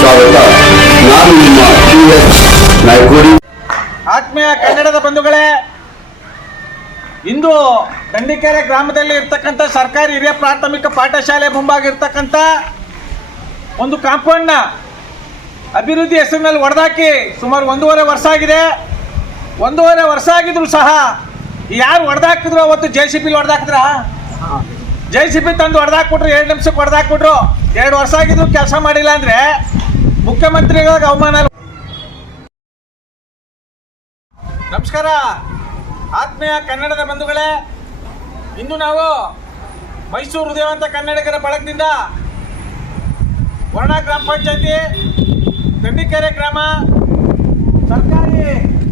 ಸ್ವಾಗತ. ನಾನು ನಿಮ್ಮ ಎಸ್ ಆತ್ಮೀಯ ಕನ್ನಡದ ಬಂಧುಗಳೇ, ಇಂದು ದಂಡಿಕೆರೆ ಗ್ರಾಮದಲ್ಲಿ ಇರ್ತಕ್ಕಂಥ ಸರ್ಕಾರಿ ಹಿರಿಯ ಪ್ರಾಥಮಿಕ ಪಾಠಶಾಲೆ ಮುಂಭಾಗಿರ್ತಕ್ಕಂಥ ಒಂದು ಕಾಂಪೌಂಡ್ನ ಅಭಿವೃದ್ಧಿ ಹೆಸರಿನಲ್ಲಿ ಹೊಡೆದಾಕಿ ಸುಮಾರು ಒಂದೂವರೆ ವರ್ಷ ಆಗಿದೆ. ಒಂದೂವರೆ ವರ್ಷ ಆಗಿದ್ರು ಸಹ ಯಾರು ಹೊಡೆದಾಕಿದ್ರು ಅವತ್ತು ಜೆ ಸಿ ಬಿಲ್ ಹೊಡೆದಾಕಿದ್ರ ಜೆ ಸಿ ಬಿ ತಂದು ಹೊಡೆದಾಕ್ಬಿಟ್ರು ಎರಡು ನಿಮಿಷಕ್ಕೆ ಹೊಡೆದಾಕ್ಬಿಟ್ರು ಎರಡು ವರ್ಷ ಆಗಿದ್ರು ಕೆಲಸ ಮಾಡಿಲ್ಲ ಅಂದ್ರೆ ಮುಖ್ಯಮಂತ್ರಿಗಳಿಗೆ ಅವಮಾನ ನಮಸ್ಕಾರ. ಆತ್ಮೀಯ ಕನ್ನಡದ ಬಂಧುಗಳೇ, ಇಂದು ನಾವು ಮೈಸೂರು ಹೃದಯವಂತ ಕನ್ನಡಿಗರ ಬಳಗದಿಂದ ವರ್ಣ ಗ್ರಾಮ ಪಂಚಾಯತಿ, ದಂಡಿಕೆರೆ ಗ್ರಾಮ, ಸರ್ಕಾರಿ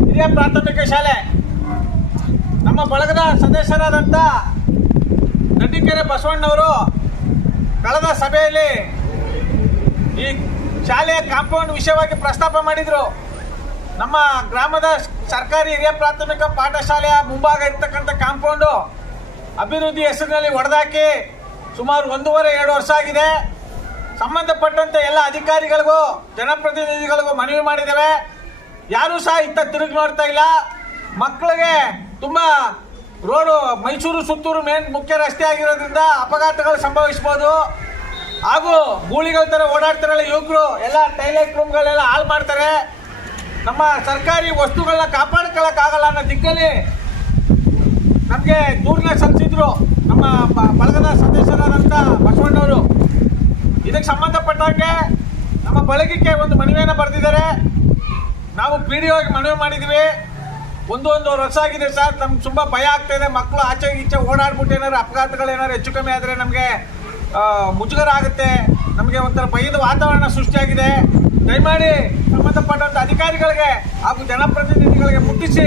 ಹಿರಿಯ ಪ್ರಾಥಮಿಕ ಶಾಲೆ, ನಮ್ಮ ಬಳಗದ ಸದಸ್ಯರಾದಂಥ ಗಂಡಿಕೆರೆ ಬಸವಣ್ಣವರು ಕಳೆದ ಸಭೆಯಲ್ಲಿ ಈ ಶಾಲೆಯ ಕಾಂಪೌಂಡ್ ವಿಷಯವಾಗಿ ಪ್ರಸ್ತಾಪ ಮಾಡಿದರು. ನಮ್ಮ ಗ್ರಾಮದ ಸರ್ಕಾರಿ ಹಿರಿಯ ಪ್ರಾಥಮಿಕ ಪಾಠಶಾಲೆಯ ಮುಂಭಾಗ ಇರ್ತಕ್ಕಂಥ ಕಾಂಪೌಂಡು ಅಭಿವೃದ್ಧಿ ಹೆಸರಿನಲ್ಲಿ ಹೊಡೆದಾಕಿ ಸುಮಾರು ಒಂದೂವರೆ, ಎರಡು ವರ್ಷ ಆಗಿದೆ. ಸಂಬಂಧಪಟ್ಟಂತೆ ಎಲ್ಲ ಅಧಿಕಾರಿಗಳಿಗೂ, ಜನಪ್ರತಿನಿಧಿಗಳಿಗೂ ಮನವಿ ಮಾಡಿದ್ದೇವೆ. ಯಾರೂ ಸಹ ಇತ್ತ ತಿರುಗಿ ನೋಡ್ತಾ ಇಲ್ಲ. ಮಕ್ಕಳಿಗೆ ತುಂಬ ರೋಡು ಮೈಸೂರು ಸುತ್ತೂರು ಮೇನ್ ಮುಖ್ಯ ರಸ್ತೆ ಆಗಿರೋದ್ರಿಂದ ಅಪಘಾತಗಳು ಸಂಭವಿಸ್ಬೋದು. ಹಾಗೂ ಗೂಳಿಗಳ ಥರ ಓಡಾಡ್ತಾರಲ್ಲ ಯುವಕರು, ಎಲ್ಲ ಟೈಲೆಟ್ ರೂಮ್ಗಳೆಲ್ಲ ಹಾಳು ಮಾಡ್ತಾರೆ. ನಮ್ಮ ಸರ್ಕಾರಿ ವಸ್ತುಗಳನ್ನ ಕಾಪಾಡ್ಕೊಳ್ಳೋಕ್ಕಾಗಲ್ಲ ಅನ್ನೋ ದಿಕ್ಕಲ್ಲಿ ನಮಗೆ ದೂರನ್ನ ಸಲ್ಲಿಸಿದ್ರು ನಮ್ಮ ಬಳಗದ ಸದಸ್ಯರಾದಂಥ ಬಸವಣ್ಣವರು ಇದಕ್ಕೆ ಸಂಬಂಧಪಟ್ಟಂಗೆ ನಮ್ಮ ಬಳಗಕ್ಕೆ ಒಂದು ಮನವಿಯನ್ನು ಬರೆದಿದ್ದಾರೆ. ನಾವು ಪಿ ಮನವಿ ಮಾಡಿದ್ವಿ. ಒಂದು ಒಂದು ವರ್ಷ ಆಗಿದೆ ಸರ್. ನಮ್ಗೆ ತುಂಬ ಭಯ ಆಗ್ತಾ ಇದೆ. ಮಕ್ಕಳು ಆಚೆ ಈಚೆ ಓಡಾಡ್ಬಿಟ್ಟು ಏನಾದ್ರು ಅಪಘಾತಗಳು ಏನಾದ್ರು ಹೆಚ್ಚು ಕಮ್ಮಿ ಆದರೆ ನಮಗೆ ಮುಜುಗರ ಆಗುತ್ತೆ. ನಮಗೆ ಒಂಥರ ಭಯದ ವಾತಾವರಣ ಸೃಷ್ಟಿಯಾಗಿದೆ. ದಯಮಾಡಿ ಸಂಬಂಧಪಟ್ಟಂಥ ಅಧಿಕಾರಿಗಳಿಗೆ ಹಾಗೂ ಜನಪ್ರತಿನಿಧಿಗಳಿಗೆ ಮುಟ್ಟಿಸಿ,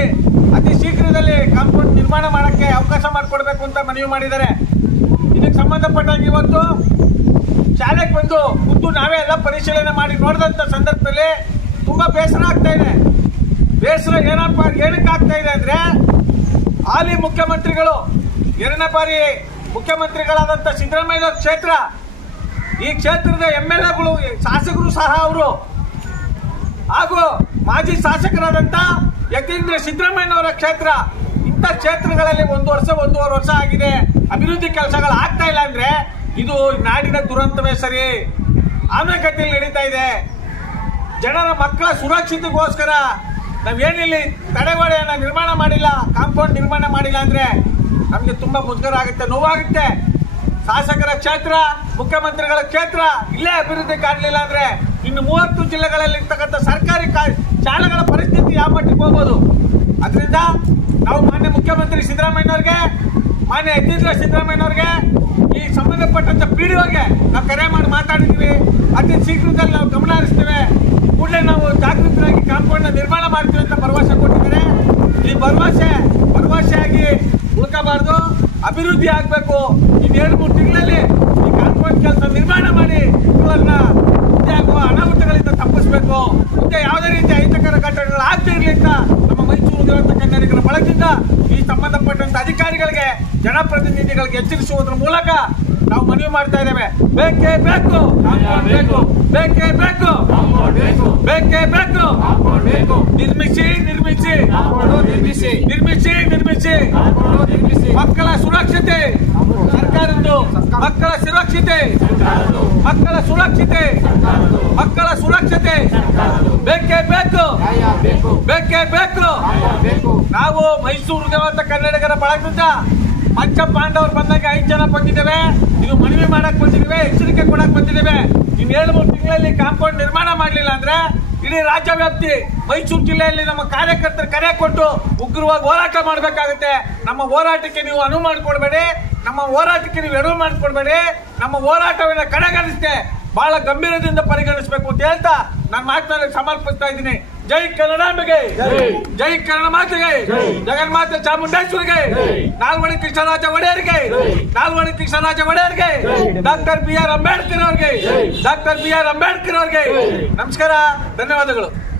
ಅತಿ ಶೀಘ್ರದಲ್ಲಿ ಕಾಂಪೌಂಡ್ ನಿರ್ಮಾಣ ಮಾಡೋಕ್ಕೆ ಅವಕಾಶ ಮಾಡಿಕೊಡ್ಬೇಕು ಅಂತ ಮನವಿ ಮಾಡಿದ್ದಾರೆ. ಇದಕ್ಕೆ ಸಂಬಂಧಪಟ್ಟಂಗೆ ಇವತ್ತು ಶಾಲೆಗೆ ಬಂದು ಖುದ್ದು ನಾವೇ ಎಲ್ಲ ಪರಿಶೀಲನೆ ಮಾಡಿ ನೋಡಿದಂಥ ಸಂದರ್ಭದಲ್ಲಿ ತುಂಬ ಬೇಸರ ಆಗ್ತಾ ಇದೆ. ಬೇಸರ ಏನಪ್ಪ ಏನಕ್ಕೆ ಆಗ್ತಾ ಇದೆ ಅಂದರೆ ಹಾಲಿ ಮುಖ್ಯಮಂತ್ರಿಗಳು, ಎರಡನೇ ಬಾರಿ ಮುಖ್ಯಮಂತ್ರಿಗಳಾದಂಥ ಸಿದ್ದರಾಮಯ್ಯ ಕ್ಷೇತ್ರ, ಈ ಕ್ಷೇತ್ರದ ಎಂ ಎಲ್ ಎಗಳು, ಶಾಸಕರು ಸಹ ಅವರು, ಹಾಗೂ ಮಾಜಿ ಶಾಸಕರಾದಂಥ ಯತೀಂದ್ರ ಸಿದ್ದರಾಮಯ್ಯನವರ ಕ್ಷೇತ್ರ, ಇಂಥ ಕ್ಷೇತ್ರಗಳಲ್ಲಿ ಒಂದು ವರ್ಷ, ಒಂದೂವರೆ ವರ್ಷ ಆಗಿದೆ. ಅಭಿವೃದ್ಧಿ ಕೆಲಸಗಳು ಆಗ್ತಾ ಇಲ್ಲ ಅಂದ್ರೆ ಇದು ನಾಡಿನ ದುರಂತವೇ ಸರಿ. ಆಮೆಗತಿಯಲ್ಲಿ ನಡೀತಾ ಇದೆ. ಜನರ ಮಕ್ಕಳ ಸುರಕ್ಷತೆಗೋಸ್ಕರ ನಾವೇನಿಲ್ಲಿ ತಡೆಗೋಡೆಯನ್ನು ನಿರ್ಮಾಣ ಮಾಡಿಲ್ಲ, ಕಾಂಪೌಂಡ್ ನಿರ್ಮಾಣ ಮಾಡಿಲ್ಲ ಅಂದ್ರೆ ನಮಗೆ ತುಂಬಾ ಮುಜುಗರ ಆಗುತ್ತೆ ನೋವಾಗುತ್ತೆ. ಶಾಸಕರ ಕ್ಷೇತ್ರ, ಮುಖ್ಯಮಂತ್ರಿಗಳ ಕ್ಷೇತ್ರ ಇಲ್ಲೇ ಅಭಿವೃದ್ಧಿ ಕಾಣಲಿಲ್ಲ ಅಂದ್ರೆ ಇನ್ನು ಮೂವತ್ತು ಜಿಲ್ಲೆಗಳಲ್ಲಿ ಇರ್ತಕ್ಕಂಥ ಸರ್ಕಾರಿ ಶಾಲೆಗಳ ಪರಿಸ್ಥಿತಿ ಯಾವ ಮಟ್ಟಿಗೆ ಹೋಗ್ಬೋದು? ಅದರಿಂದ ನಾವು ಮಾನ್ಯ ಮುಖ್ಯಮಂತ್ರಿ ಸಿದ್ದರಾಮಯ್ಯನವ್ರಿಗೆ, ಮಾನ್ಯ ಯತೀಂದ್ರ ಸಿದ್ದರಾಮಯ್ಯನವ್ರಿಗೆ, ಈ ಸಂಬಂಧಪಟ್ಟಂತ ಪಿ ಡಿ ಒಗೆ ನಾವು ಕರೆ ಮಾಡಿ ಮಾತಾಡಿದ್ದೀವಿ ಅತಿ ಶೀಘ್ರದಲ್ಲಿ ನಾವು ಗಮನ ಹರಿಸ್ತೇವೆ. ಕೂಡಲೇ ನಾವು ಜಾಗೃತರಾಗಿ ಕಾಂಪೌಂಡ್ನ ನಿರ್ಮಾಣ ಮಾಡ್ತೀವಿ ಅಂತ ಭರವಸೆ ಕೊಟ್ಟಿದ್ದಾರೆ. ಈ ಭರವಸೆ, ಭರವಸೆಯಾಗಿ ಉಳ್ಕೋಬಾರ್ದು ಅಭಿವೃದ್ಧಿ ಆಗಬೇಕು. ಇನ್ನೆರಡು ಮೂರು ತಿಂಗಳಲ್ಲಿ ಈ ಕಾಂಪೌಂಡ್ ಕೆಲಸ ನಿರ್ಮಾಣ ಮಾಡಿ ಇವುಗಳನ್ನ ಮುಂದೆ ಅನಾಹುತಗಳಿಂದ ತಪ್ಪಿಸಬೇಕು. ಮುಂದೆ ಯಾವುದೇ ರೀತಿ ಅಹಿತಕರ ಘಟನೆಗಳು ಆಗ್ತಾ ಇರಲಿ ಅಂತ ನಮ್ಮ ಮೈಸೂರು ದೇವತ ಕನ್ನಡಿಗರ ಬಳಗದಿಂದ ಈ ಸಂಬಂಧಪಟ್ಟಂತ ಅಧಿಕಾರಿಗಳಿಗೆ, ಜನಪ್ರತಿನಿಧಿಗಳಿಗೆ ಎಚ್ಚರಿಸುವುದರ ಮೂಲಕ ನಾವು ಮನವಿ ಮಾಡ್ತಾ ಇದ್ದೇವೆ. ಬೇಕೇ ಬೇಕು. ಕಾಂಪೌಂಡ್ ಬೇಕು ಬೇಕೇ. ಬೇಕು ಬೇಕೇ. ಬೇಕು ನಿರ್ಮಿಸಿ ನಿರ್ಮಿಸಿ. ನಿರ್ಮಿಸಿ. ನಿರ್ಮಿಸಿ ಮಕ್ಕಳ ಸುರಕ್ಷತೆ. ಸರ್ಕಾರದ್ದು. ಮಕ್ಕಳ ಸುರಕ್ಷತೆ. ಮಕ್ಕಳ ಸುರಕ್ಷತೆ. ಮಕ್ಕಳ ಸುರಕ್ಷತೆ. ಬೇಕೇ ಬೇಕು. ಬೇಕೇ. ಬೇಕು ನಾವು ಮೈಸೂರು ದೇವಂತ ಕನ್ನಡಿಗರ ಬಳಗದಿಂದ ಪಂಚ ಪಾಂಡವರು ಬಂದಾಗ ಐದು ಜನ ಬಂದಿದ್ದೇವೆ. ನೀವು ಮನವಿ ಮಾಡಕ್ ಬಂದಿದ್ದೇವೆ, ಎಚ್ಚರಿಕೆ ಕೊಡಕ್ ಬಂದಿದ್ದೇವೆ. ನೀವು ಎರಡು ಮೂರು ತಿಂಗಳಲ್ಲಿ ಕಾಂಪೌಂಡ್ ನಿರ್ಮಾಣ ಮಾಡಲಿಲ್ಲ ಅಂದ್ರೆ ಇಡೀ ರಾಜ್ಯ ವ್ಯಾಪ್ತಿ ಮೈಸೂರು ಜಿಲ್ಲೆಯಲ್ಲಿ ನಮ್ಮ ಕಾರ್ಯಕರ್ತರು ಕರೆ ಕೊಟ್ಟು ಉಗ್ರವಾಗಿ ಹೋರಾಟ ಮಾಡಬೇಕಾಗುತ್ತೆ. ನಮ್ಮ ಹೋರಾಟಕ್ಕೆ ನೀವು ಅನುವು ಮಾಡಿಕೊಡ್ಬೇಡಿ. ನಮ್ಮ ಹೋರಾಟಕ್ಕೆ ನೀವು ಎಡವು ಮಾಡಿಕೊಡ್ಬೇಡಿ. ನಮ್ಮ ಹೋರಾಟವನ್ನು ಕಡೆಗಣಿಸ್ತೆ ಬಹಳ ಗಂಭೀರದಿಂದ ಪರಿಗಣಿಸಬೇಕು ಅಂತ ಹೇಳ್ತಾ ನಾನು ಮಾತನಾಡಿ ಸಮರ್ಪಿಸ್ತಾ ಇದ್ದೀನಿ. ಜೈ ಕನ್ನಡಾಂಬೆಗೆ. ಜೈ. ಕನ್ನಡ ಮಾತೆಗೆ. ಜಗನ್ಮಾತೆ ಚಾಮುಂಡೇಶ್ವರಿಗೆ. ನಾಲ್ವಡಿ ಕೃಷ್ಣರಾಜ ಒಡೆಯರಿಗೆ. ನಾಲ್ವಡಿ ಕೃಷ್ಣರಾಜ ಒಡೆಯರಿಗೆ. ಡಾಕ್ಟರ್ ಬಿ ಆರ್ ಅಂಬೇಡ್ಕರ್ ಅವರಿಗೆ. ಡಾಕ್ಟರ್ ಬಿ ಆರ್ ಅಂಬೇಡ್ಕರ್ ಅವರಿಗೆ. ನಮಸ್ಕಾರ. ಧನ್ಯವಾದಗಳು.